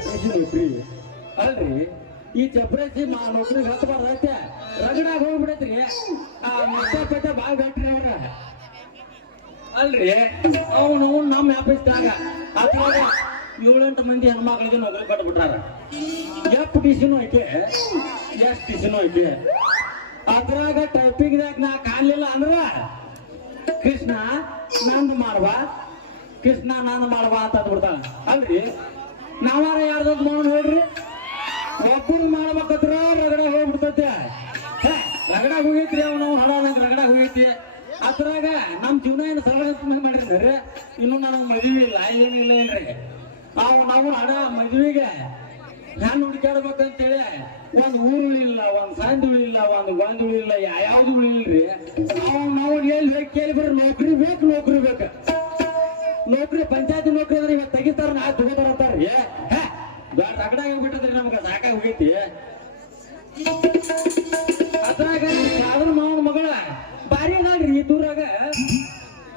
ಚಪ್ರೇಸಿ ನೌಕರಿ ಅಲ್ರಿ. ಈ ಚಪ್ರೇಸಿ ನೌಕರಿಗೆ ಹತ್ತಬಾರ್ದೈತೆ, ರಗಡಾಗ ಹೋಗ್ಬಿಡತ್ರಿ. ಆ ಮತ್ತೆ ಪತ್ತೆ ಭಾಳ ಗಟ್ರಿ ಅವ್ರ ಅಲ್ರಿ. ಅವನು ನಮ್ಮ ಆಫೀಸ್ದಾಗ ಅದ್ರಾಗ 7-8 ಮಂದಿ ಹೆಣ್ಮಕ್ಳಿಗೆ ನೌಕರಿ ಕೊಟ್ಬಿಟ್ಟಾರ. FTCನೂ ಐತೆ, STCನೂ ಐತೆ. ಅದ್ರಾಗ ಟೈಪಿಂಗ್ದಾಗ ನಾ ಕಾಣಲಿಲ್ಲ ಅಂದ್ರ ಕೃಷ್ಣ ನಂದು ಮಾಡ್ಬಾ, ಕೃಷ್ಣ ನಂದು ಮಾಡ್ಬಾ ಅಂತ ಅಂದ್ಬಿಡ್ತಾಳ ಅಲ್ರಿ. ನಾವಾರ ಯಾರ್ದೊಂದು ಮಾಡೋಣ ಹೇಳ್ರಿ. ಒಬ್ಬರು ಮಾಡ್ಬೇಕತ್ರ ರಗಡ ಹೋಗ್ಬಿಡ್ತೈತೆ. ರಗಡ ಹೋಗೈತ್ರಿ, ಅವ್ನು ಹಡ ರಗಡ ಹೋಗೈತಿ. ಅದ್ರಾಗ ನಮ್ಮ ಜೀವನ ಏನು ಸರಳ ಮಾಡಿದ್ರೆ ಇನ್ನು ನನಗೆ ಮದುವೆ ಇಲ್ಲ, ಏನಿಲ್ಲ ಏನ್ರಿ. ನಾವು ಹಣ ಮದುವೆಗೆ ನಾನು ಹುಡುಕಾಡ್ಬೇಕಂತೇಳಿ ಒಂದು ಊರು ಇಲ್ಲ, ಒಂದು ಸಂದ್ ಇಲ್ಲ, ಒಂದು ಗೊಂದ್ ಇಲ್ಲ, ಯಾವ್ದು ಇಲ್ರಿ. ನಾವು ಎಲ್ಲಿ ಕೇಳಿ ಬರ್ರಿ ನೌಕರಿ ಬೇಕು, ನೌಕರಿ ಬೇಕು. ನೌಕರಿ ಪಂಚಾಯತಿ ನೌಕರಿ ಅಂದ್ರೆ ಇವತ್ತು ತೆಗಿತಾರ, ನಾ ತಗೋತಾರಂತಾರ್ರಿ. ರಗಡಾಗಿ ಬಿಟ್ಟದ್ರಿ, ನಮ್ಗೆ ಸಾಕಾಗಿ ಹೋಗೈತಿ. ಅದ್ರಾಗ ಸಾಧನ ಮಾವನ ಮಗಳ ಬಾರಿ ಅದಾಳ್ರಿ ಈ ದೂರಾಗ.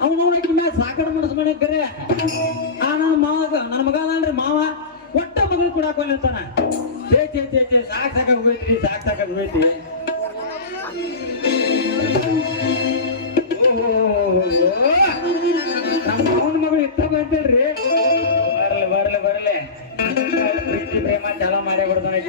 ಅವನವನಕ್ಕೆ ಮ್ಯಾಗ ಸಾಕಡ ಮನಸ್ಸು ಕರೆ. ನನ್ನ ಮಗ ಅದಾಳ್ರಿ ಮಾವ, ಒಟ್ಟ ಮಗಳು ಕೊಡಾಕ ನಿಂತಾನ. ಸಾಕಾಗಿ ಹೋಗೈತ್ರಿ, ಸಾಕಾಗಿ ಹೋಗೈತಿ. ನಮ್ಮ ಮಾವನ ಮಗಳು ಇಷ್ಟ ಬಂತಲ್ರಿ. ಬರ್ಲಿ ಪ್ರೀತಿ ಪ್ರೇಮ ಚಾಲ ಮಾಡೇ ಬಿಡ್ತಾನೆ.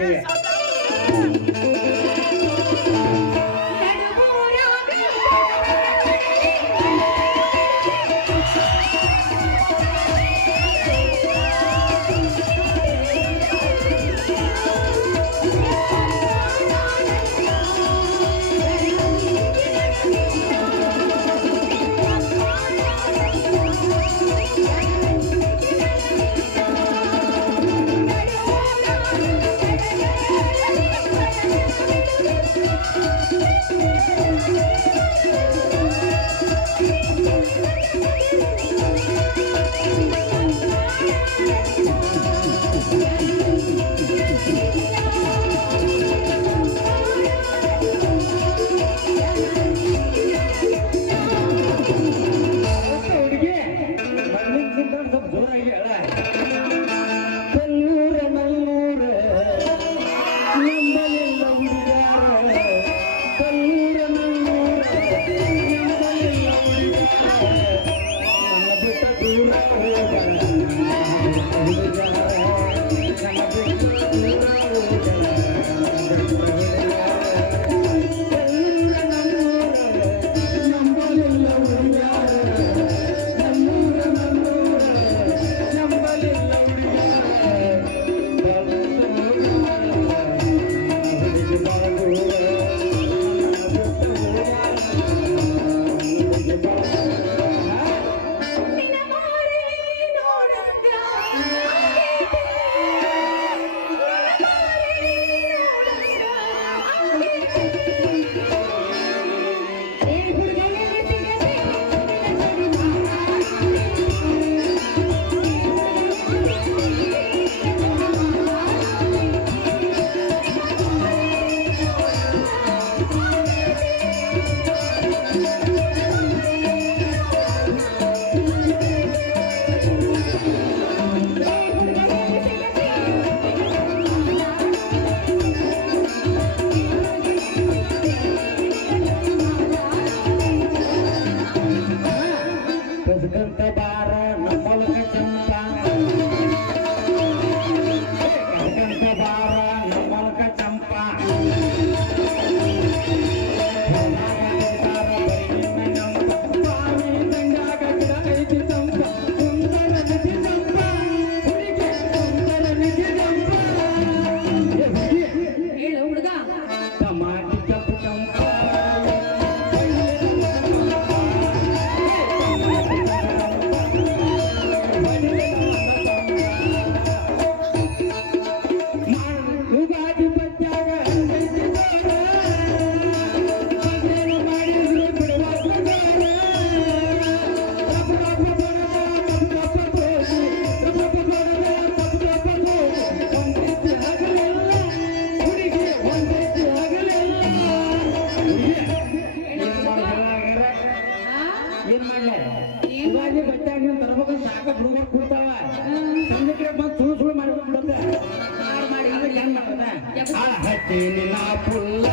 ಪುಲ್ಲ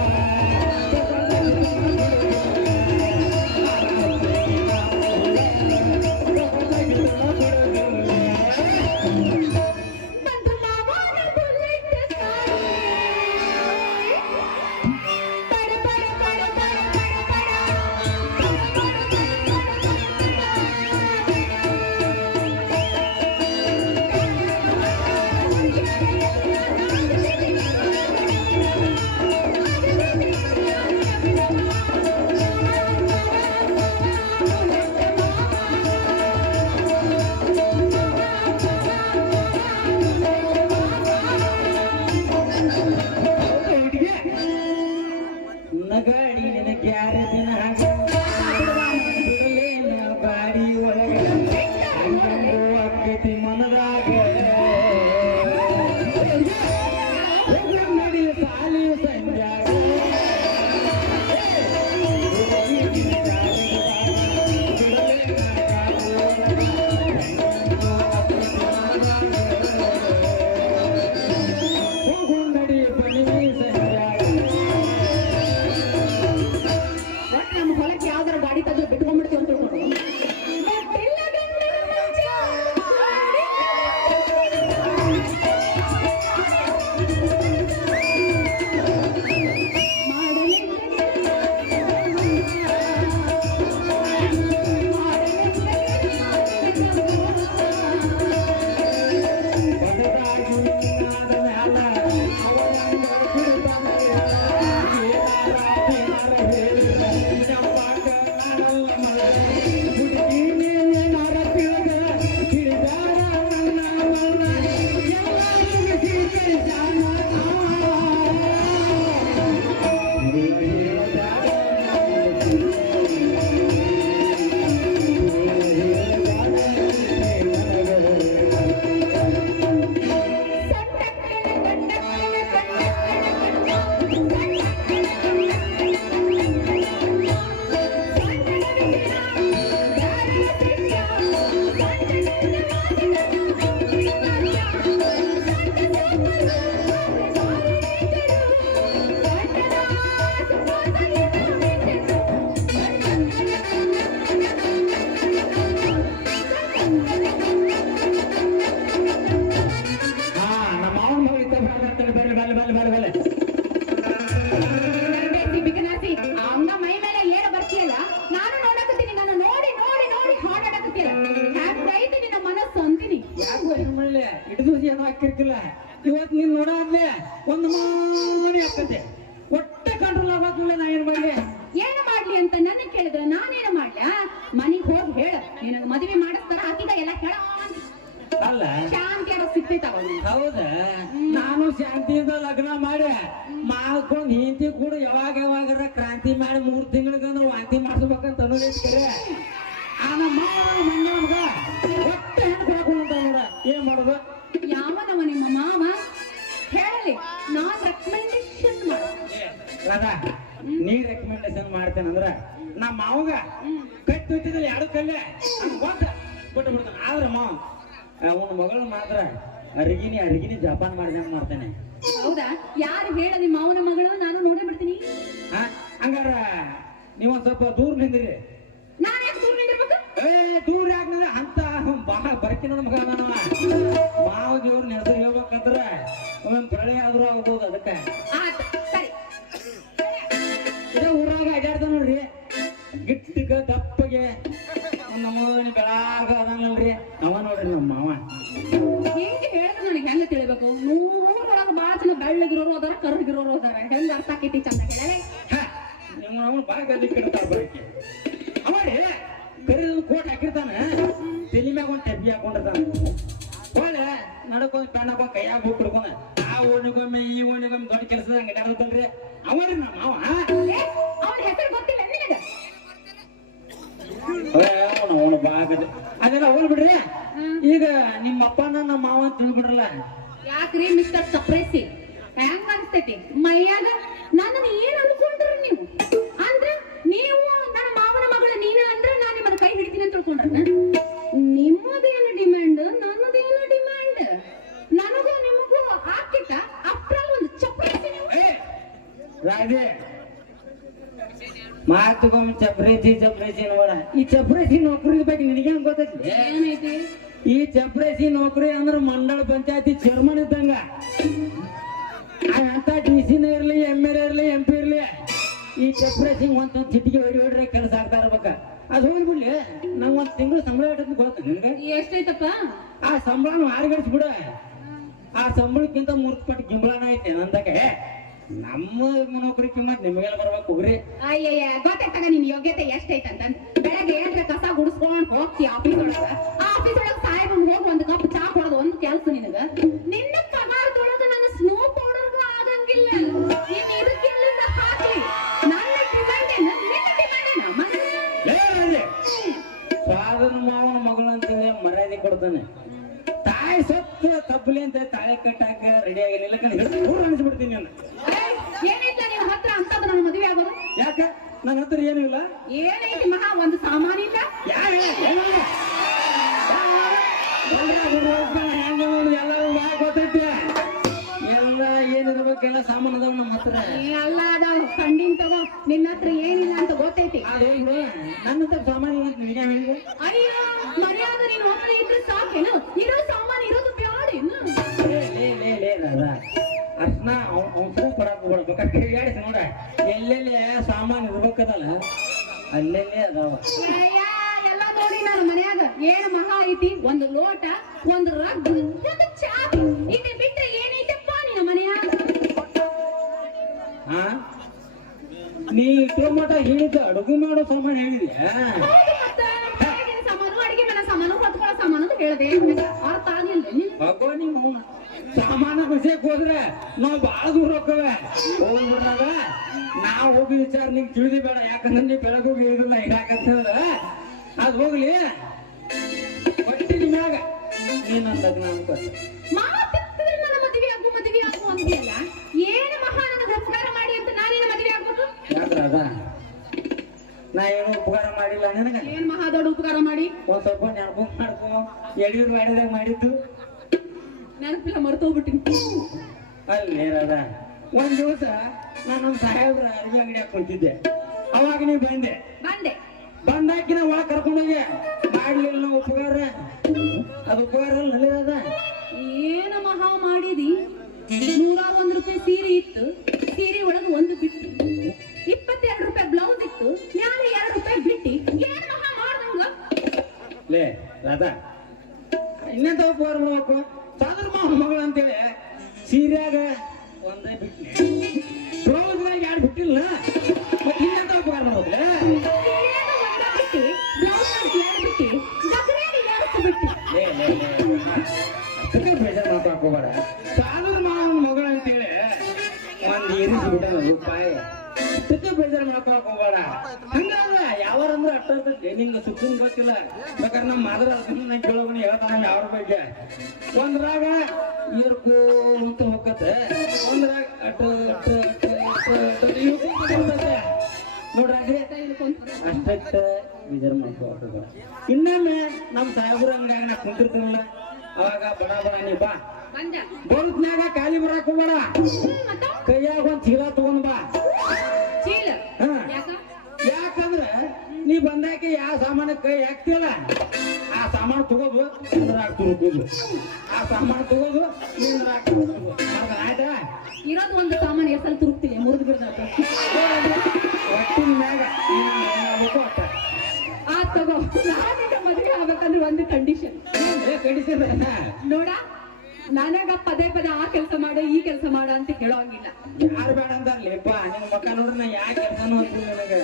ಗಾಡಿ ನಿನಗೆ ಯಾರ ದಿನ ಗಾಡಿ ಒಳಗೆ ಅಕ್ಕತಿ ಮನದಾಗ ನಡಿ ಸಾಲಿ ಸಂಜಾಗ ನಡಿ ಬನ್ನಿ ಸಂಜಾಗ ನಮ್ಮ ಹೊಲಕ್ಕೆ ಯಾವ್ದಾರ ಗಾಡಿ ತಂದ್ರೆ ಬಿಟ್ಕೊಂಡ್ಬಿಡ್ತೀವಿ ಅಂತ ತಿಳ್ಕೊಂಡು ಹಂಗ ಮೈ ಮೇಲೆ ಏನ ಬರ್ತೀಯಲ್ಲ ನಾನು ನೋಡಕತ್ತೀನಿ ನಾನು ನೋಡಿ ನೋಡಿ ನೋಡಿ ಹಾಡಾಡಕತ್ತೀಯಲ್ಲ ಹ್ಯಾಂಗೈತಿ ನಿನ್ನ ಮನಸ್ಸು ಅಂತೀನಿ ಯಾಕೆ ಮೇಲೆ ಇಟ್ಟು ದಿವಸ ಏನೋ ಹಾಕಿರ್ಕಿಲ್ಲ ಇವತ್ತು ನೀನ್ ನೋಡಾದ್ಲೆ ಒಂದು ಮಾನಿ ಆಗ್ತದೆ ಒಟ್ಟ ಕಂಟ್ರೋಲ್ ಆಗಲ್ಲ ನಾ ಏನ್ ಮಾಡ್ಲಿ ಏನು ಮಾಡ್ಲಿ ಅಂತ ನನ್ನ ಕೇಳಿದ್ರೆ ನಾನೇನು ಮಾಡ್ಲ ಮನಿಗ್ ಹೋಗಿ ಹೇಳ ನಿನಗ್ ಮದುವೆ ಮಾಡಿಸ್ತಾರ ಹಾಕಿದ ಎಲ್ಲ ಹೇಳ ಅಲ್ಲ ಶಾಂತಿ ಅನ್ನೋ ಸಿಗ್ತೈತಾವ ಹೌದಾ ನಾನು ಶಾಂತಿಯಿಂದ ಲಗ್ನ ಮಾಡಿ ಮಾಡ್ಕೊಂಡು ಹೆಂಡತಿ ಕೂಡ ಯಾವಾಗ ಯಾವಾಗಾರ ಕ್ರಾಂತಿ ಮಾಡಿ 3 ತಿಂಗಳಿಗಂದ್ರೆ ವಾಂತಿ ಮಾಡಿಸ್ಬೇಕಂತ ಅನ್ನೋದೈತೆ ಆ ನಮ್ಮ ಮಂಗ ಒಟ್ಟ ಹೆಣ್ಣು ಕೊಡಕೊಂಡ ನೋಡ ಏನ್ ಮಾಡೋದು ಯಾವನವ ನಿಮ್ಮ ಮಾವ ಹೇಳಲಿ ನಾನ್ ರೆಕಮೆಂಡೇಶನ್ ಮಾಡ ರಾಧಾ ನೀ ರೆಕಮೆಂಡೇಶನ್ ಮಾಡ್ತೇನಂದ್ರ ನಮ್ಮ ಮಾವಗ ಕಟ್ಟಿ ಬಿಟ್ಟಿದಲ್ಲಿ ಎರಡು ಕಲ್ಲೇ ಕೊಟ್ಟು ಬಿಡ್ತಾನೆ ಆದ್ರ ಮಾವ ಅವನ ಮಗಳು ಮಾತ್ರ ಅರಿಗಿನಿ ಜಪಾನ್ ಮಾಡಿದಂಗ ಮಾಡ್ತೇನೆ ಹೌದಾ ಯಾರು ಹೇಳ ನಿಮ್ಮ ಮಾವನ ಮಗಳು ನಾನು ನೋಡೇ ಬಿಡ್ತೀನಿ ಹಂಗಾರ ನೀವೊಂದ್ ಸ್ವಲ್ಪ ದೂರ ನಿಂದಿರಿ ನಾನು ಯಾಕೆ ದೂರ ನಿಂದಿರ್ಬೇಕು ದೂರ ಯಾಕಂದ್ರೆ ಅಂತ ಬಹಳ ಬರ್ಕಿನ ಮಗ ನಾನು ಮಾವ ದೇವ್ರ ಹೆಸರು ಹೇಳ್ಬೇಕಂದ್ರ ಒಮ್ಮೆ ಪ್ರಳಯ ಆದ್ರೂ ಆಗ್ಬೋದು ಅದಕ್ಕೆ ಆಯ್ತು ಸರಿ ಇದೇ ಊರಾಗ ಅಡ್ಯಾಡ್ದ ನೋಡ್ರಿ ಗಿಟ್ಟಿಗ ದಪ್ಪಗೆ ನಮ್ಮ ಬೆಳಾಗ ಅದನಲ್ರಿ ಅವ ನೋಡ್ರಿ ನಮ್ಮ ಮಾವ ಹೆಂಗೆ ಹೇಳಿದ್ರೆ ನನಗೆ ಹೆಂಗ ತಿಳಿಬೇಕು ನೂರೊಳಗೆ ಬಾಳ ಜನ ಬೆಳ್ಳಗಿರೋರು ಅದಾರ ಕರ್ಗಿರೋರು ಅದಾರ ಹೆಂಗ ಅರ್ಥ ಆಕೈತಿ ಚಂದ ಹೇಳಲೇ ನಿಮ್ಮ ಅವನು ಬಾಳ ಗದ್ದಿ ಕೆಡ್ತಾರ ಬರಕ್ಕೆ ಅವರೇ ಕರಿದ ಕೋಟ್ ಹಾಕಿರ್ತಾನೆ ತಲೆ ಮ್ಯಾಗ ಒಂದು ಟೆಬ್ಬಿ ಹಾಕೊಂಡಿರ್ತಾನೆ ಹೊಳೆ ನಡ್ಕೊಂಡ್ ಪ್ಯಾನ್ ಹಾಕೊಂಡ್ ಕೈಯಾಗ ಬುಕ್ ಹಿಡ್ಕೊಂಡ ಆ ಓಣಿಗೊಮ್ಮೆ ಈ ಓಣಿಗೊಮ್ಮೆ ದೊಡ್ಡ ಕೆಲಸದ ಅಡ್ಯಾಡ್ತಲ್ರಿ ಅವರಿ ನಮ್ಮ ಮಾವ ಅವನ ಹೆಸರು ಗೊತ್ತಿಲ್ಲ ನಿನಗೆ ಅವನು ಬಾಗದ ಅದೆಲ್ಲ ಹೋಲ್ ಬಿಡ್ರಿ ಈಗ ನಿಮ್ಮ ಅಪ್ಪನ ನಮ್ಮ ಮಾವ ತಿಳಿದ್ಬಿಡ್ರಲ್ಲ ಯಾಕ್ರಿ ಮಿಸ್ಟರ್ ಸಪ್ರೇಸಿ ಹೆಂಗ ಅನ್ಸ್ತೈತಿ ಮೈಯಾಗ ನನ್ನ ಏನ್ ಅನ್ಕೊಂಡ್ರಿ ನೀವು ಅಂದ್ರ ನೀವು ನನ್ನ ಮಾವನ ಮಗಳು ನೀನ ಅಂದ್ರ ನಾನು ನಿಮ್ಮನ್ನ ಕೈ ಹಿಡಿತೀನಿ ಅಂತ ತಿಳ್ಕೊಂಡ್ರ ನಿಮ್ಮದೇನು ಡಿಮ್ಯಾಂಡ್ ನನ್ನದೇನು ಡಿಮ್ಯಾಂಡ್ ನನಗೂ ನಿಮಗೂ ಹಾಕಿಟ್ಟ ಅಪ್ರಲ್ಲಿ ಒಂದು ಚಪ್ರೇಸಿ ನೀವು ರಾಜೇ ಮಾತುಗೊಮ್ಮೆ ಚಪ್ರೇಸಿ ನೋಡ ಈ ಚಪ್ರೇಸಿ ನೌಕರಿ ಬಗ್ಗೆ ನಿನಗೇನು ಗೊತ್ತೈತಿ ಏನೈತಿ ಈ ಚಪ್ರೇಸಿ ನೌಕರಿ ಅಂದ್ರೆ ಮಂಡಳ ಪಂಚಾಯತಿ ಚೇರ್ಮನ್ ಇದ್ದಂಗ ಅಂತ DC ಇರ್ಲಿ ML ಇರ್ಲಿ MP ಇರ್ಲಿ ಈ ಚಪ್ರೇಸಿಂಗ್ ಒಂದೊಂದು ಚಿಟ್ಟಿಗೆ ಹೊಡ್ರೆ ಕೆಲಸ ಆಗ್ತಾ ಇರ್ಬೇಕ ಅದು ಹೋಗ್ಬಿಡ್ಲಿ ನಂಗೆ ಒಂದು ತಿಂಗಳು ಸಂಬಳ ಇಟ್ಟಂತ ಗೊತ್ತ ನಿನ್ಗೆ ಎಷ್ಟೈತಪ್ಪ ಆ ಸಂಬಳ ಮಾರಿಗಡಿಸ್ಬಿಡ ಆ ಸಂಬಳಕ್ಕಿಂತ 3 ಪಟ್ಟು ಗಿಂಬಳನ ಐತೆ ನಂದಕ್ಕೆ ನಮ್ಮ ನೌಕರಿ ಕಿಮ್ಮತ್ ನಿಮಗೆಲ್ಲ ಬರ್ಬೇಕು ಹೋಗ್ರಿ ಅಯ್ಯಯ್ಯ ಗೊತ್ತಾಯ್ತಾಗ ನಿನ್ ಯೋಗ್ಯತೆ ಎಷ್ಟೈತಂತ ಬೆಳಗ್ಗೆ ಏನ್ರ ಕಸ ಗುಡಿಸ್ಕೊಂಡ್ ಹೋಗ್ತಿ ಆಫೀಸ್ ಒಳಗ ಆ ಆಫೀಸ್ ಒಳಗ ಸಾಹೇಬ್ ಹೋಗಿ ಒಂದು ಕಪ್ ಚಾ ಕೊಡೋದು ಒಂದು ಕೆಲ್ಸ ನಿನಗ ನಿನ್ನ ಪಗಾರದೊಳಗ ನನ್ನ ಸ್ನೋ ಪೌಡರ್ಗೂ ಆಗಂಗಿಲ್ಲ ನೀನ್ ಇದಕ್ಕೆಲ್ಲಿಂದ ಹಾಕಿ ನನ್ನ ಡಿಮ್ಯಾಂಡ್ ಏನ ನಿನ್ನ ಡಿಮ್ಯಾಂಡ್ ಏನ ಸ್ವಾದನ ಮಾವನ ಮಗಳು ಅಂತೇಳಿ ಮರ್ಯಾದೆ ಕೊಡ್ತಾನೆ ತಾಯಿ ಸತ್ತು ತಪ್ಪಲಿ ಅಂತ ತಾಳೆ ಕಟ್ಟಾಕ ರೆಡಿ ಆಗಿಲ್ಲ ಅನಿಸ್ಬಿಡ್ತೀನಿ ನಾನು ಏನೈತ ನಿನ್ ಹತ್ರ ಅಂತದ್ ನನ್ನ ಮದುವೆ ಆಗೋದು ಯಾಕ ನನ್ನ ಹತ್ರ ಏನೂ ಇಲ್ಲ ಏನೈತಿ ಮಹಾ ಒಂದು ಸಾಮಾನಿಲ್ಲ ಯಾರು ಎಲ್ಲರೂ ಗೊತ್ತೈತೆ ಎಲ್ಲ ಏನಿರ್ಬೇಕೆಲ್ಲ ಸಾಮಾನು ಅದಾವ ನಮ್ಮ ಹತ್ರ ಅಲ್ಲ ಅದಾವ ಕಂಡಿನ್ ತಗೋ ನಿನ್ನ ಹತ್ರ ಏನಿಲ್ಲ ಅಂತ ಗೊತ್ತೈತಿ ಅದೇನು ನನ್ನ ಹತ್ರ ಸಾಮಾನು ಇಲ್ಲ ನಿಜ ಹೇಳಿದೆ ಅಯ್ಯೋ ಮರ್ಯಾದ ನೀನ್ ಒಬ್ಬ ಇದ್ರೆ ಸಾಕೇನು ಇರೋ ಸಾಮಾನು ಇರೋದು ಬ್ಯಾಡೇನು ಅರ್ಶನ ಅವ್ನ ಕೊಡಕ್ ಬಿಡ್ಬೇಕು ತಿರ್ಗಾಡಿಸಿ ನೋಡ ಎಲ್ಲೆಲ್ಲಿ ಸಾಮಾನು ಇರ್ಬೇಕದಲ್ಲ ಅಲ್ಲೆಲ್ಲೇ ಅದಾವ ಎಲ್ಲ ನೋಡಿ ನಾನು ಮನ್ಯಾಗ ಏನ್ ಮಹಾ ಐತಿ ಒಂದು ಲೋಟ ಒಂದು ರಗ್ ಒಂದು ಚಾಪಿ ಇದು ಬಿಟ್ರೆ ಏನೈತಪ್ಪ ನಿನ್ನ ಮನ್ಯಾಗ ಹಾ ನೀ ಟೊಮೊಟೊ ಹೇಳಿದ್ದ ಅಡುಗೆ ಮಾಡೋ ಸಾಮಾನು ಹೇಳಿದ್ಯಾ ಸಾಮಾನು ಅಡಿಗೆ ಮನೆ ಸಾಮಾನು ಹೊತ್ಕೊಳ್ಳೋ ಸಾಮಾನು ಅಂತ ಹೇಳ್ದೆ ಅರ್ಥ ಆಗಿಲ್ಲ ಭಗವ ನೀವು ಸಾಮಾನ ವಿಷಯಕ್ಕೆ ಹೋದ್ರೆ ನಾವು ಬಹಳ ದೂರ ಹೋಗ್ತೇವೆ ಹೋಗ್ಬಿಟ್ಟಾಗ ನಾವು ಹೋಗಿ ವಿಚಾರ ನಿಂಗೆ ತಿಳಿದಿ ಬೇಡ ಯಾಕಂದ್ರೆ ನೀವು ಬೆಳಗ್ಗೆ ಹೋಗಿ ಇಳಿದಿಲ್ಲ ಇಡಾಕಂತಂದ್ರ ಅದು ಹೋಗ್ಲಿ ಒಟ್ಟಿನ ಮ್ಯಾಗ ನೀನಂದ ಮಾತಿದ್ರೆ ನನ್ನ ಮದುವೆ ಆಗು ಅಂದಿಯಲ್ಲ ಏನು ಮಹಾ ನನಗೆ ಉಪಕಾರ ಮಾಡಿ ಅಂತ ನಾನೇನು ಮದುವೆ ಆಗ್ಬೇಕು ಯಾಕ್ರದ ನಾ ಏನು ಉಪಕಾರ ಮಾಡಿಲ್ಲ ನಿನಗ ಏನ್ ಮಹಾ ದೊಡ್ಡ ಉಪಕಾರ ಮಾಡಿ ಒಂದ್ ಸ್ವಲ್ಪ ನೆನಪು ಮಾಡ್ಕೊ ಎಳಿಯೂರು ಮಾಡಿದಾಗ ಮಾಡಿದ್ದು ನೆನಪಿಲ್ಲ ಮರ್ತೋಗ್ಬಿಟ್ಟಿನಿ ಅಲ್ಲಿ ರಾಧ ಒಂದ್ ದಿವಸ ನಾನು ನಮ್ಮ ಸಾಹೇಬ್ರ ಅರ್ವಿ ಅಂಗಡಿಯಾಗ ಕುಂತಿದ್ದೆ ಅವಾಗ ನೀವು ಬಂದೆ ಬಂದಾಕಿನ ಒಳಗೆ ಕರ್ಕೊಂಡೋಗಿ ಮಾಡ್ಲಿಲ್ಲ ಉಪಕಾರ ಅದು ಉಪಕಾರ ನಲ್ಲಿರದ ಏನ ಮಹಾ ಮಾಡಿದಿ 101 ರೂಪಾಯಿ ಸೀರೆ ಇತ್ತು ಸೀರೆ ಒಳಗೆ ಒಂದು ಬಿಟ್ಟು 22 ರೂಪಾಯಿ ಬ್ಲೌಸ್ ಇತ್ತು ಮ್ಯಾಲೆ 2 ರೂಪಾಯಿ ಬಿಟ್ಟಿ ಏನ್ ಮಹಾ ಮಾಡ್ದಂಗ ಲೇ ರಾಧಾ ಇನ್ನೆಂತ ಉಪಕಾರ ಮಾಡ್ಬೇಕು ಸಾದ್ರ ಮಾವನ ಮಗಳು ಅಂತೇಳಿ ಸೀರ್ಯಾಗ ಒಂದೇ ಬಿಟ್ನೆ ಬ್ಲೌಸ್ನಾಗ 2 ಬಿಟ್ಟಿಲ್ಲ ಮತ್ತೆ ಇನ್ನೆಂತ ಉಪಕಾರ ಮಾಡ್ಬೇಕ್ಲೆ ಬೇಜಾರು ಮಾತಾಡ್ಕೋಬೇಡ ಸಾದ್ರ ಮಾವನ ಮಗಳು ಅಂತೇಳಿ ಒಂದು ಇರಿಸಿ ಬಿಟ್ಟ ರೂಪಾಯಿ ಇಷ್ಟಕ್ಕೆ ಬೇಜಾರು ಮಾಡ್ಕೊಳಕ್ ಹೋಗ್ಬೇಡ ಹಂಗಾದ್ರ ಯಾವಾರಂದ್ರೆ ಅಟ್ಟೆ ನಿಂಗೆ ಸುತ್ತನ್ ಗೊತ್ತಿಲ್ಲ ಬೇಕಾದ್ರೆ ನಮ್ಮ ಮಾದ್ರ ನಂಗೆ ಕೇಳೋಣ ಹೇಳ್ತಾನ ಯಾವ್ರ ಬಗ್ಗೆ ಒಂದ್ರಾಗ ಇರ್ಕು ಅಂತ ಹೋಗತ್ತೆ ಒಂದ್ರಾಗ ನೋಡ್ರಿ ಅಷ್ಟಕ್ಕ ಬೇಜಾರು ಮಾಡ್ಕೊಳಕ್ ಇನ್ನೊಮ್ಮೆ ನಮ್ಮ ಸಾಹೇಬ್ರ ಅಂಗಡಿಯಾಗ ನಾ ಕುಂತಿರ್ತೀನಲ್ಲ ಅವಾಗ ಬಡ ನೀ ಬಾ ಬೋಲ್ತ್ನಾಗ ಖಾಲಿ ಬರಾಕ್ ಹೋಗ್ಬೇಡ ಕೈಯಾಗ ಒಂದ್ ಚೀಲ ತಗೊಂಡ್ ಬಾ ಯಾಕಂದ್ರ ನೀ ಬಂದಾಕೆ ಯಾವ ಸಾಮಾನ ಕೈ ಹಾಕ್ತಿಯಲ್ಲ ಆ ಸಾಮಾನು ತಗೋದು ಅದ್ರಾಗ ತುರುಕೋದು ಆ ಸಾಮಾನು ತಗೋದು ನಿಂದ್ರಾಗ ತುರುಕೋದು ಆಯ್ತಾ ಇರೋದು ಒಂದು ಸಾಮಾನು ಎಷ್ಟಲ್ಲಿ ತುರುಕ್ತೀನಿ ಮುರಿದು ಬಿಡ್ದ ಒಟ್ಟಿನ ಮ್ಯಾಗ ಏನಾಗಬೇಕು ಅಟ್ಟ ಆ ತಗೋ ಮದುವೆ ಆಗ್ಬೇಕಂದ್ರೆ ಒಂದು ಕಂಡೀಷನ್ ನೋಡ ನನಗ ಪದೇ ಆ ಕೆಲಸ ಮಾಡ ಈ ಕೆಲಸ ಮಾಡ ಅಂತ ಹೇಳೋಂಗಿಲ್ಲ ಯಾರು ಬೇಡ ಅಂತಾರಲಿಪ್ಪ ನಿನ್ ಮಕ್ಕ ನೋಡ್ರಿ ನಾ ಯಾವ ಕೆಲಸನೂ ಅಂತಿಲ್ಲ ನನಗೆ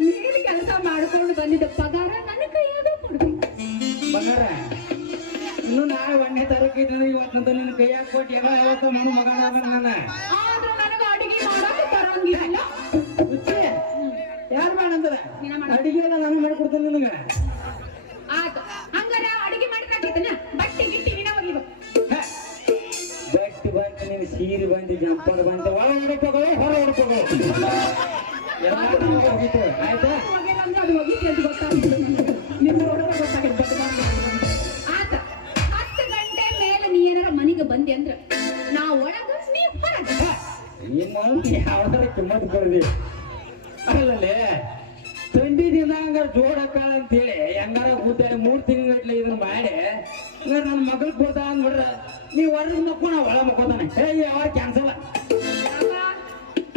ನೀನ್ ಕೆಲಸ ಮಾಡ್ಕೊಂಡು ಬಂದಿದ್ದ ಪಗಾರ ನನ್ನ ಕೈಯಾಗ ಕೊಡ್ಬೇಕು ಬಂಗಾರ ಇನ್ನು ನಾಳೆ 1ನೇ ತಾರೀಕು ಇವತ್ತಂತ ನಿನ್ನ ಕೈಯಾಗ ಕೊಟ್ಟು ಎಲ್ಲ ಯಾವತ್ತ ಮನು ಮಗನ ನನ್ನ ಆದ್ರೂ ನನಗ ಅಡಿಗೆ ಮಾಡಕ್ಕೆ ಬರಂಗಿಲ್ಲ ಯಾರು ಬೇಡ ಅಂತಾರ ಅಡಿಗೆ ಎಲ್ಲ ನಾನು ಮಾಡ್ಕೊಡ್ತೇನೆ ನಿನಗ ಆಯ್ತು ಹಂಗಾರ ಅಡಿಗೆ ಮಾಡಿದಾಗಿತ್ತನ ಬಟ್ಟೆ ಗಿಟ್ಟಿ ನೀನ ಒಗಿಬೇಕು ಬಟ್ಟೆ ಬಂತು ನೀನು ಸೀರೆ ಬಂದು ಜಂಪರ್ ಬಂತು ಒಳ ಹೊಡಕೋಗೋ ಹೊರ ಹೊಡ್ಕೋಗೋ ಎಲ್ಲ ಹೋಗಿತ್ತು ಆಯ್ತಾ ಅದು ಒಗಿತಿ ಅಂತ ಗೊತ್ತಾಗ್ತದೆ ನಿಮ್ಮ ನೋಡೋಕೆ ಗೊತ್ತಾಗುತ್ತೆ ಆತ 10 ಗಂಟೆ ಮೇಲೆ ನೀ ಏನಾರ ಮನೆಗೆ ಬಂದೆ ಅಂದ್ರೆ ನಾ ಒಳಗ ನೀ ಹೊರಗೆ ನಿಮ್ಮ ಯಾವ್ದಾರ ಕಿಮ್ಮತ್ ಕೊಡ್ದಿ ಅಲ್ಲಲ್ಲಿ ತಂಡಿ ದಿನ ಹಂಗಾರ ಜೋಡಕ್ಕಾಳ ಅಂತೇಳಿ ಹೆಂಗಾರ ಕೂತಾಡಿ 3 ತಿಂಗಳ ಇದನ್ನ ಮಾಡಿ ನನ್ನ ಮಗಳು ಕೊಡ್ತಾ ಅಂದ್ಬಿಡ್ರ ನೀವು ಹೊರಗೆ ಮಕ್ಕೋ ನಾ ಒಳ ಮಕ್ಕೋತಾನೆ ಯಾವ ಕ್ಯಾನ್ಸಲ್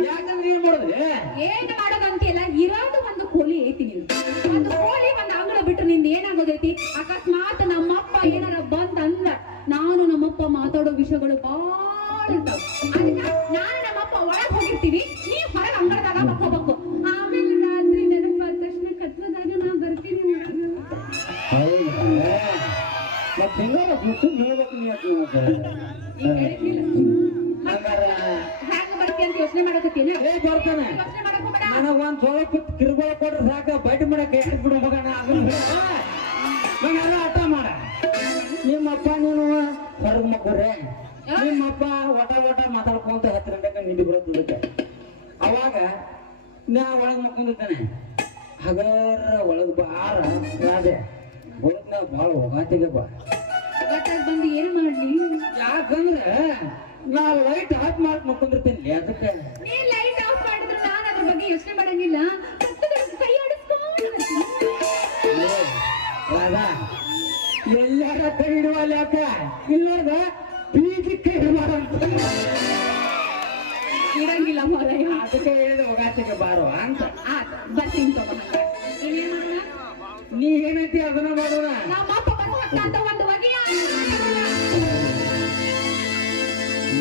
ಯಾಕಂದ್ರೆ ಏನ್ ಮಾಡುದ್ರಿ ಏನ್ ಮಾಡೋದಂತಿಲ್ಲ ಇರೋದು ಒಂದು ಕೋಲಿ ಐತಿ ನೀವು ಒಂದು ಕೋಲಿ ಒಂದು ಅಂಗಳ ಬಿಟ್ಟು ನಿಂದ ಏನಾಗೋದೈತಿ ಅಕಸ್ಮಾತ್ ನಮ್ಮಪ್ಪ ಏನಾರ ಬಂದ್ ಅಂದ್ರ ನಾನು ನಮ್ಮಪ್ಪ ಮಾತಾಡೋ ವಿಷಯಗಳು ಬಾಳ ಇರ್ತಾವ ಅದಕ್ಕ ನಾನು ನಮ್ಮಪ್ಪ ಒಳಗ್ ಹೋಗಿರ್ತೀವಿ ನೀವ್ ಹೊರಗ್ ಅಂಗಳದಾಗ ಮಕ್ಕೋಬೇಕು ಆಮೇಲೆ ರಾತ್ರಿ ನೆನಪಾದ ತಕ್ಷಣ ಕತ್ವದಾಗ ನಾ ಬರ್ತೀನಿ ಮತ್ತೆ ಹಿಂಗಾರ ಬಿಟ್ಟು ಹೇಳ್ಬೇಕು ಹ್ಯಾಂಗ ಬರ್ತೀನಿ ಅಂತ ಯೋಚನೆ ಮಾಡಕತ್ತೀನಿ ಬರ್ತಾನೆ ಯೋಚನೆ ಮಾಡಕ್ ಹೋಗ್ಬೇಡ ನನಗ ಒಂದ್ ಸ್ವಲ್ಪ ಕಿರುಬಳ ಕೊಟ್ರೆ ಸಾಕ ಬೈಟ್ ಮಾಡಕ್ಕೆ ಬಿಡು ಮಗನ ಅದನ್ನ ಮಗನ ಆಟ ಮಾಡ ನಿಮ್ಮಪ್ಪ ನೀನು ಹೊರಗ್ ಮಕ್ಕೋರೆ ನಿಮ್ಮಪ್ಪ ಒಟ ಮಾತಾಡ್ಕೊಂತ 10 ಗಂಟೆಗೆ ನಿಂಡಿ ಬರುತ್ತದಕ್ಕೆ ಅವಾಗ ನಾ ಒಳಗ್ ಮಕ್ಕೊಂಡಿರ್ತಾನೆ ಹಗರ ಒಳಗ್ ಬಾರ ರಾಜೆ ಒಳಗ್ ನಾ ಭಾಳ ಹೋಗಾತಿಗೆ ಬಾ ಬಂದು ಏನ್ ಮಾಡ್ಲಿ ಯಾಕಂದ್ರೆ ನಾ ಲೈಟ್ ಆಫ್ ಮಾಡಿ ಮಕ್ಕೊಂಡಿರ್ತೇನೆ ಅದಕ್ಕೆ ನೀ ಲೈಟ್ ಆಫ್ ಮಾಡಿದ್ರೆ ನಾನು ಅದ್ರ ಬಗ್ಗೆ ಯೋಚನೆ ಮಾಡಂಗಿಲ್ಲ ಕೈ ಆಡಿಸ್ಕೊಂಡು ಎಲ್ಲಾರ ಕೈ ಹಿಡುವಲ್ಲ ಯಾಕ ಇಲ್ಲದ ಬೀದಿ ಕೈ ಹಿಡುವಂತ ಇರಂಗಿಲ್ಲ ಮಾರಾಯ ಅದಕ್ಕೆ ಹೇಳಿದ ಹೋಗಾತಿಗೆ ಬಾರೋ ಅಂತ ಬರ್ತೀನಿ ತಗೋ ಏನೇನ್ ಮಾಡೋಣ ನೀ ಏನೈತಿ ಅದನ್ನ ಮಾಡೋಣ ನಮ್ಮ ಅಪ್ಪ ಬರುವಂತ ಅಂತ ಒಂದು ಬಗೆಯ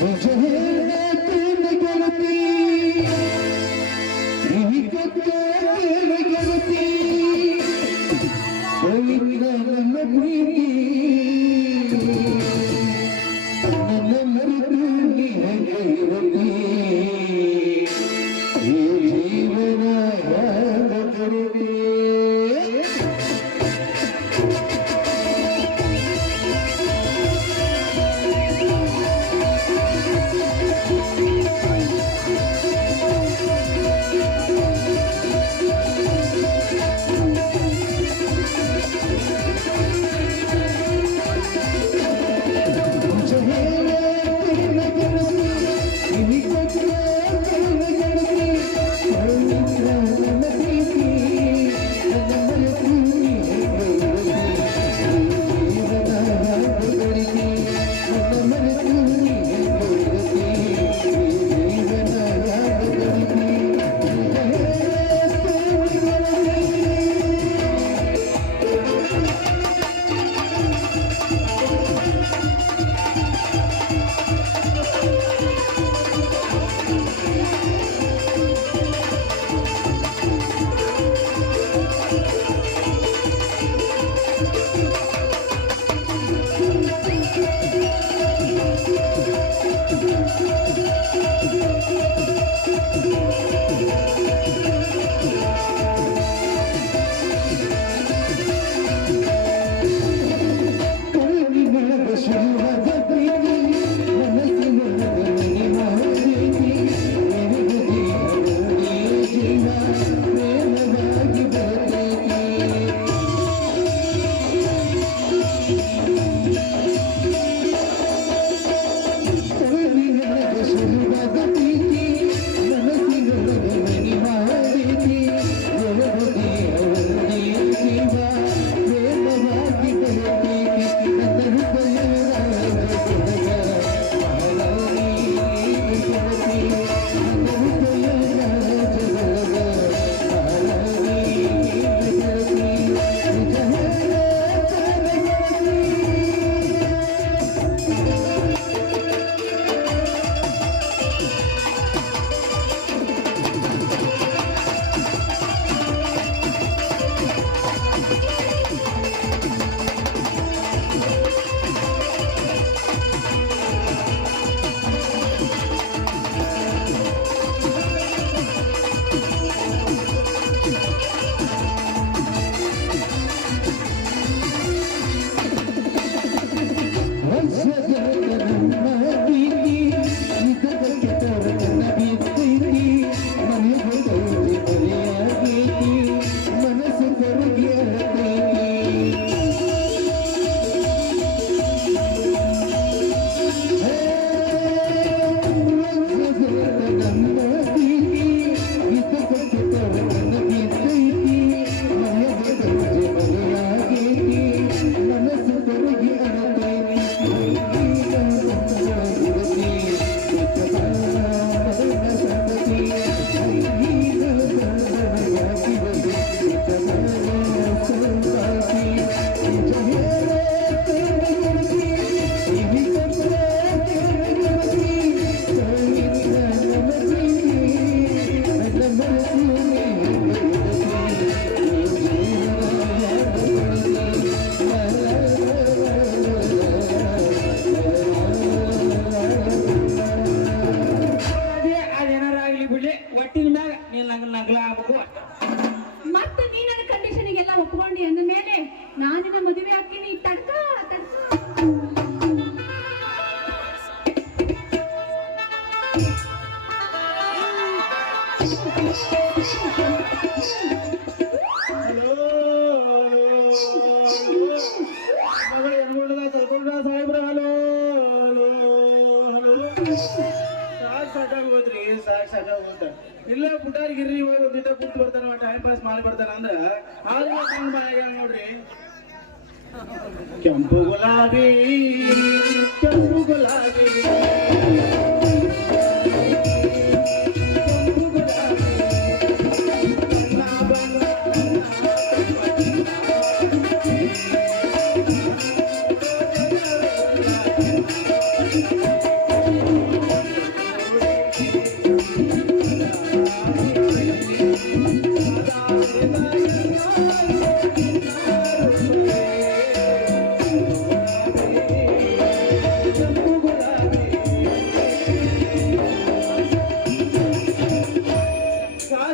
मुझे तेरे गलती नहीं करते तेरे गलती कोई गलत नहीं न मरती है गलती ये जीवन याद करती ಹಲೋ ಸಾಕಾಗೋದ್ರಿ ಸಾಕಾಗೋದ ಇಲ್ಲ ಪುಟಾರಿಗಿರಿ ಹೋಗಿ ಒಂದಿಟ ಕೂತ್ ಬರ್ತಾನ ಟೈಮ್ ಪಾಸ್ ಮಾಡಿ ಬರ್ತಾನ ಅಂದ್ರ ಆದ್ರೂ ಕಂಡು ಬಾಯಾಗ ನೋಡ್ರಿ ಕೆಂಪು ಗುಲಾಬಿ ಕೆಂಪು ಗುಲಾಬಿ ಕೆಂಪು ಗುಲಾಬಿ ಬಣ್ಣ ಬಣ್ಣ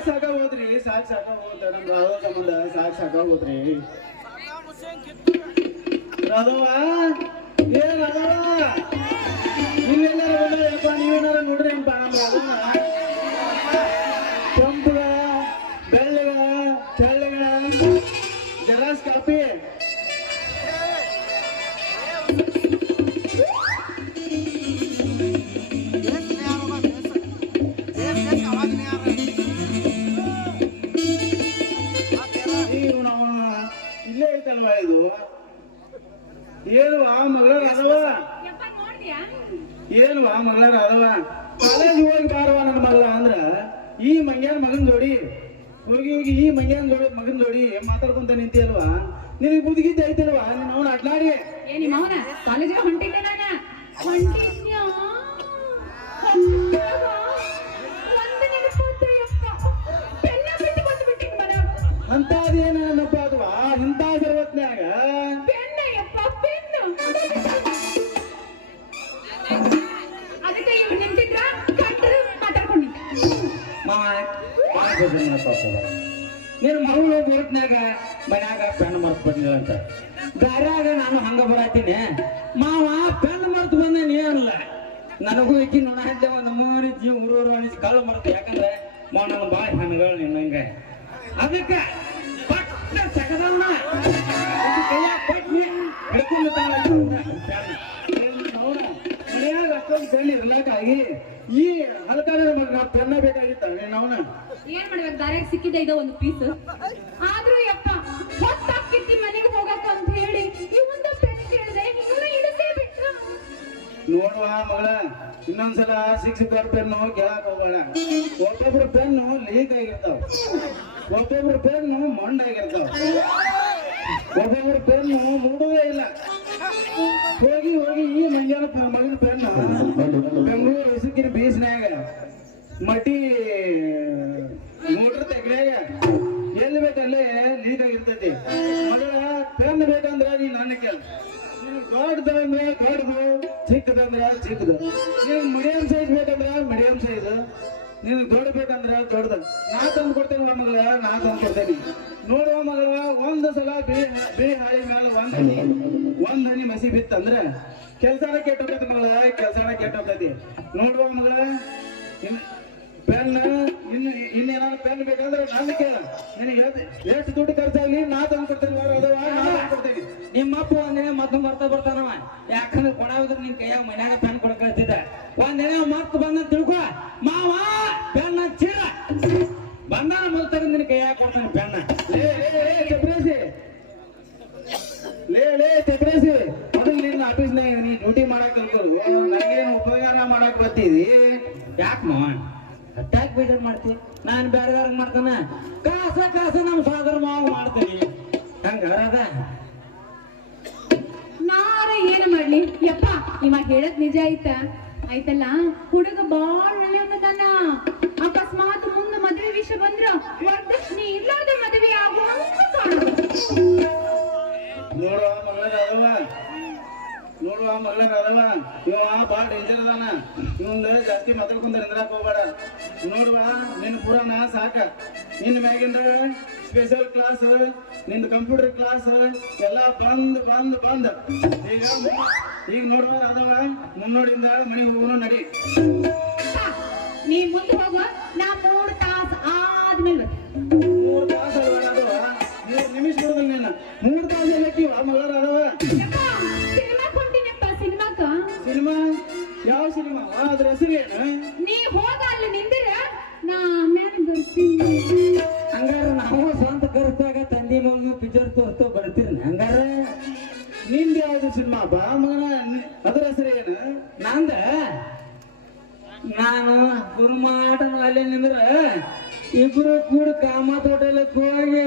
ಸಾಕಾಗೋದ್ರಿ ನಮ್ ರಾಧವ ಸಂಬಂಧ ಸಾಕಾಗೋದ್ರಿ ರಾಧವ ಏ ರಾಧವ ಇಲ್ಲೆಲ್ಲಾರ ಬಂದ್ರಪ್ಪ ನೀವೇನಾರ ನೋಡ್ರಿ ಅಪ್ಪ ನಮ್ ರಾಧವ ಕೆಂಪಗ ಬೆಳ್ಳಗ ತೆಳ್ಳಗ ಜರಾಸ್ ಕಾಪಿ ಇಲ್ಲೇ ಐತಲ್ವಾ ಇದು ಏನು ಆ ಮಗಳ ರಾಧವ ಯಪ್ಪ ನೋಡ್ದ್ಯಾ ಏನು ಆ ಮಗಳ ರಾಧವ ಕಾಲೇಜ್ ಹೋಗಿ ಬಾರವ ನನ್ನ ಮಗಳ ಅಂದ್ರ ಈ ಮಂಗ್ಯಾನ ಮಗನ್ ಜೋಡಿ ಹೋಗಿ ಹೋಗಿ ಈ ಮಂಗ್ಯಾನ ಮಗನ್ ಜೋಡಿ ಮಾತಾಡ್ಕೊಂತ ನಿಂತಿಯಲ್ವಾ ನಿನಗೆ ಬುದ್ಧಿಗಿದ್ದ ಐತಲ್ವಾ ನೀನು ಅವನ ಅಡ್ಲಾಡಿ ಏ ನಿಮ್ಮ ಅವನ ಕಾಲೇಜಿಗೆ ಹೊಂಟಿದ್ದೆ ನಾನ ಹೊಂಟಿದ್ಯಾ ಒಂದು ನೆನಪಾತು ಯಪ್ಪ ಪೆನ್ನ ಬಿಟ್ಟು ಬಂದ್ಬಿಟ್ಟಿದ್ ಮನ್ಯಾಗ ಅಂತದೇನಪ್ಪ ಅದ್ವಾ ಇಂಥ ಸರ್ವತ್ನ್ಯಾಗ ಪೆನ್ನ ಯಪ್ಪ ಪೆನ್ನು ಅದಕ್ಕೆ ಇವ್ ನಿಂತಿದ್ರ ಕಂಡ್ರು ಮಾತಾಡ್ಕೊಂಡಿದ್ದೆ ನೀನು ಮಗಳು ಬೀರ್ತ್ನಾಗ ಮನ್ಯಾಗ ಪೆನ್ ಮರ್ತು ಬಂದಿಲ್ಲ ಅಂತ ದಾರ್ಯಾಗ ನಾನು ಹಂಗ ಬರಾತೀನಿ ಮಾವ ಪೆನ್ ಮರ್ತು ಬಂದ ನೀನಲ್ಲ ನನಗೂ ಈಕಿ ನೋಡ ಒಂದು ಮೂರು ಜೀವ ಊರೂರು ಅನಿಸಿ ಕಳ್ಳು ಮರ್ತು ಯಾಕಂದ್ರೆ ನನ್ನ ಬಾಳ ಹೆಣ್ಗಳು ನಿನ್ನಂಗೆ ಅದಕ್ಕೆ ಪಟ್ಟ ಸಕದನ್ನ ಕೈಯಾಗ ಪಟ್ನಿ ಹಿಡ್ಕೊಂಡು ಮನ್ಯಾಗ ಅಷ್ಟೊಂದು ಬೆಳ್ಳಿ ಇರ್ಲಾಕಾಗಿ ಈ ಹಲಕಾರ ಪೆನ್ನ ಬೇಕಾಗಿತ್ತ ಅವನ ಏನ್ ಮಾಡ್ಬೇಕು ದಾರ್ಯಾಗ ಸಿಕ್ಕಿದೆ ಇದ ಒಂದು ಪೀಸ್ ಆದ್ರೂ ಯಪ್ಪ ಹೊತ್ತಾಕಿತ್ತಿ ಮನೆಗೆ ಹೋಗಕ್ಕ ಅಂತ ಹೇಳಿ ಇವಂದ ಪೆನ್ ಕೇಳಿದೆ ಇವನು ಇಳಿಸೇ ಬಿಟ್ಟ ನೋಡುವ ಮಗಳ ಇನ್ನೊಂದ್ಸಲ ಶಿಕ್ಷಕರ ಪೆನ್ನು ಕೇಳಕ್ ಹೋಗೋಣ ಒಬ್ಬೊಬ್ರು ಪೆನ್ನು ಲೀಕ್ ಆಗಿರ್ತಾವ ಒಬ್ಬೊಬ್ರು ಪೆನ್ನು ಮಂಡಾಗಿರ್ತಾವ ಒಬ್ಬೊಬ್ರು ಪೆನ್ನು ಮೂಡುವುದೇ ಇಲ್ಲ ಹೋಗಿ ಹೋಗಿ ಈ ಮಂಜಾನ ಮಗನ ಪೆನ್ನು ಬೆಂಗಳೂರು ಇಸುಕಿನ ಬೀಚ್ನ್ಯಾಗ ಮಟಿ ಮೋಟ್ರ್ ತೆಗ್ಯಾಗ ಎಲ್ಲಿ ಬೇಕಲ್ಲೇ ಲೀಕ್ ಆಗಿರ್ತೈತಿ ಮಗಳ ಪೆನ್ ಬೇಕಂದ್ರ ನೀ ನನ್ನ ಕೇಳ ದೊಡ್ಡದಂದ್ರೆ ದೊಡ್ಡದು ಚಿಕ್ಕದಂದ್ರ ಚಿಕ್ಕದು ನೀನು ಮೀಡಿಯಂ ಸೈಜ್ ಬೇಕಂದ್ರ ಮೀಡಿಯಂ ಸೈಜ್ ನೀನು ದೊಡ್ಡ ಬೇಕಂದ್ರ ದೊಡ್ಡದ ನಾ ತಂದು ಕೊಡ್ತೇನೆ ಮಗಳ ನಾ ತಂದು ಕೊಡ್ತೇನೆ ನೋಡುವ ಮಗಳ ಒಂದು ಸಲ ಬಿಳಿ ಹಾಳಿ ಮೇಲೆ ಒಂದ್ ಹನಿ ಮಸಿ ಬಿತ್ತಂದ್ರ ಕೆಲ್ಸಾನ ಕೆಟ್ಟೋಗ್ತೈತಿ ಮಗಳ ಕೆಲ್ಸಾನ ಕೆಟ್ಟೋಗ್ತೈತಿ ನೋಡುವ ಮಗಳ ಪೆನ್ ಇನ್ನೇನಾದ್ರು ಪೆನ್ ಬೇಕಂದ್ರೆ ನನ್ನ ಕೇಳ ನಿನಗೆ ಎಷ್ಟು ದುಡ್ಡು ಖರ್ಚಾಗ್ಲಿ ನಾ ತಂದು ಕೊಡ್ತೇನೆ ಕೊಡ್ತೇನೆ ನಿಮ್ಮಪ್ಪ ಒಂದಿನ ಮತ್ತೊಂದು ಬರ್ತಾನವ ಯಾಕಂದ್ರೆ ಕೊಡಾವಿದ್ರೆ ನಿನ್ ಕೈಯಾಗ ಮನ್ಯಾಗ ಪೆನ್ ಕೊಡಕ್ ಹೇಳ್ತಿದ್ದ ಒಂದಿನ ಮತ್ ಬಂದ ತಿಳ್ಕೊ ಮಾವ ಪೆನ್ ಚೀರ ಬಂದಾನ ಮೊದಲು ತಗೊಂಡ್ ನಿನ್ ಕೈಯಾಗ ಕೊಡ್ತಾನೆ ಪೆನ್ನ ಲೇ ಚಕ್ರೇಸಿ ಮೊದಲು ನಿನ್ನ ಆಫೀಸ್ನಾಗ ನೀ ಡ್ಯೂಟಿ ಮಾಡಕ್ ಕಲ್ಕರು ನನಗೇನು ಉಪಕಾರ ಮಾಡಕ್ ಬರ್ತಿದಿ ಯಾಕೆ ಮಾವ ಅಟ್ಯಾಕ್ ಬೇಜಾರ್ ಮಾಡ್ತಿ ನಾನು ಬೇರೆದಾರ ಮಾಡ್ತಾನ ಕಾಸ ನಮ್ಮ ಸೋದರ ಮಾವ ಮಾಡ್ತೀನಿ ಹಂಗ ಅದ ನಾರ ಏನ ಮಾಡ್ಲಿ ಯಪ್ಪ ಇವಾಗ ಹೇಳದ್ ನಿಜ ಆಯ್ತಲ್ಲ ಹುಡುಗ ಬಾಳ ಒಳ್ಳೆಯವನದಾನ ಅಕಸ್ಮಾತ್ ಮುಂದೆ ಮದುವೆ ವಿಷಯ ಬಂದ್ರ ವರದಕ್ಷಿಣೆ ಇರ್ಲಾರ್ದೆ ಮದುವೆ ಆಗುವಂತ ನೋಡುವ ಮಗಳ ಅದವ ಇವ ಬಾಳ ಡೇಂಜರ್ ಅದಾನ ಇವಂದ ಜಾಸ್ತಿ ಮಾತಾಡ್ಕೊಂತ ನಿಂದ್ರಾಕ್ ಹೋಗ್ಬೇಡ ನೋಡುವ ನಿನ್ ಪುರಾಣ ಸಾಕ ನಿನ್ ಮ್ಯಾಗಿಂದ ಸ್ಪೆಷಲ್ ಕ್ಲಾಸ್ ನಿಂದ ಕಂಪ್ಯೂಟರ್ ಕ್ಲಾಸ್ ಎಲ್ಲ ಬಂದ್ ಈಗ ನೋಡುವ ಅದವ ಮುನ್ನೋಡಿಂದ ಮನೆಗೆ ಹೋಗೋಣ ನಡಿ ನೀ ಮುಂದೆ ಹೋಗುವ ನಾ 3 ತಾಸು ಆದ್ಮೇಲೆ 3 ತಾಸು ಅದವ 3 ನಿಮಿಷ ಬಿಡೋದಿಲ್ಲ ನಿನ್ನ 3 ತಾಸು ಎಲ್ಲಕ್ಕಿವ ಮಗಳ ಅದವ ಸಿನಿಮಾ ಕೊಂಟಿನಪ್ಪ ಸಿನಿಮಾ ಬಂತ ಸಿನಿಮಾ ಯಾವ ಸಿನಿಮಾ ಅದ್ರ ಹೆಸರೇನು ನೀ ಹೋಗ ಅಲ್ಲಿ ನಿಂದಿರ ನಾ ಆಮ್ಯಾಗ ಬರ್ತೀನಿ ಹಂಗಾರ ನಾವು ಸ್ವಂತ ಖರ್ಚಾಗ ತಂದಿ ಮಗು ಪಿಕ್ಚರ್ ತೋರ್ತು ಬರ್ತೀರಿ ಹಂಗಾರ ನಿಂದ ಯಾವ್ದು ಸಿನಿಮಾ ಬಾ ಮಗನ ಅದ್ರ ಹೆಸರೇನು ನಂದ ನಾನು ಗುರುಮಾಟನ ಅಲ್ಲಿ ನಿಂದ್ರ ಇಬ್ರು ಕೂಡ ಕಾಮ ತೋಟಲಕ್ಕೆ ಹೋಗಿ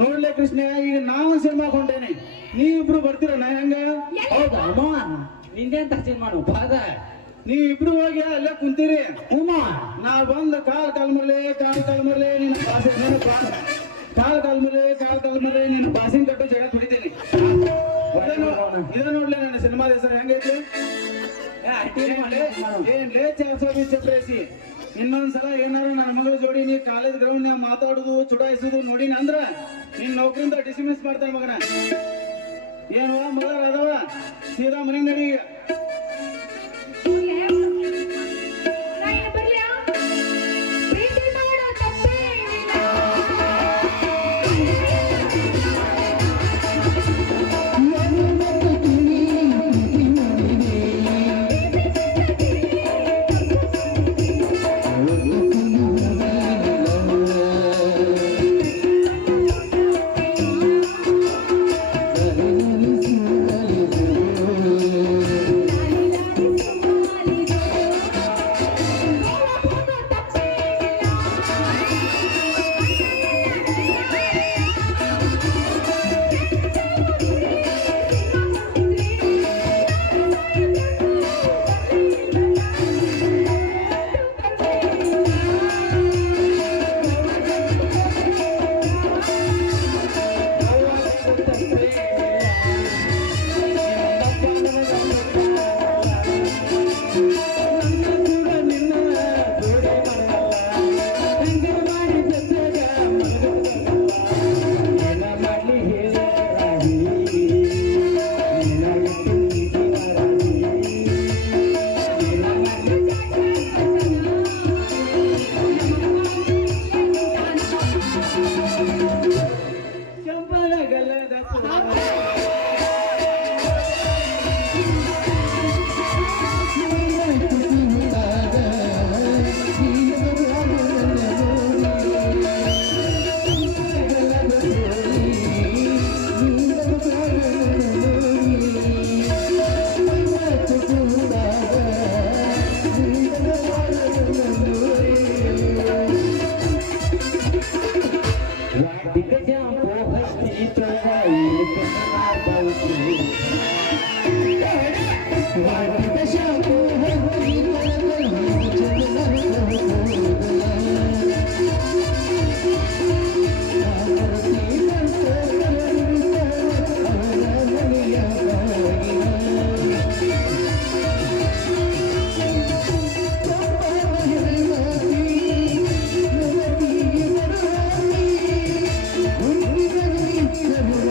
ನೋಡ್ಲೆ ಕೃಷ್ಣ ಈಗ ನಾವು ಸಿನಿಮಾ ಕೊಂಡೇನೆ ನೀವಿಬ್ರು ಬರ್ತೀರಣ್ಣ ಹೆಂಗ ಹೌದಾ ಅಮ್ಮ ನಿಂದೇನ್ ತಕ್ಷಣ ಮಾಡು ಬಾದ ನೀವಿಬ್ರು ಹೋಗಿ ಅಲ್ಲೇ ಕುಂತೀರಿ ಹ್ಞೂ ನಾ ಬಂದ ಕಾಲ್ ಮರ್ಲೆ ನಿನ್ನ ಬಾಸಿ ಕಾಲ್ ಮರ್ಲೆ ನಿನ್ನ ಬಾಸಿನ ಕಟ್ಟು ಜಗ ಹೊಡಿತೀನಿ ಇದ ನೋಡ್ಲೆ ನನ್ನ ಸಿನಿಮಾದ ಹೆಸರು ಹೆಂಗೈತಿ ಏನ್ಲೇ ಚಪ್ರೇಸಿ ಇನ್ನೊಂದ್ಸಲ ಏನಾರ ನನ್ನ ಮಗಳ ಜೋಡಿ ನೀ ಕಾಲೇಜ್ ಗ್ರೌಂಡ್ ನ್ಯಾಗ ಮಾತಾಡುದು ಚುಡಾಯಿಸುದು ನೋಡಿನ ಅಂದ್ರ ನಿನ್ ನೌಕರಿಂದ ಡಿಸ್ಮಿಸ್ ಮಾಡ್ತಾರ ಮಗನ ಏನು ಮಗಳ ಅದವ ಸೀದಾ ಮನೆಗ್ ನಡಿ Thank you.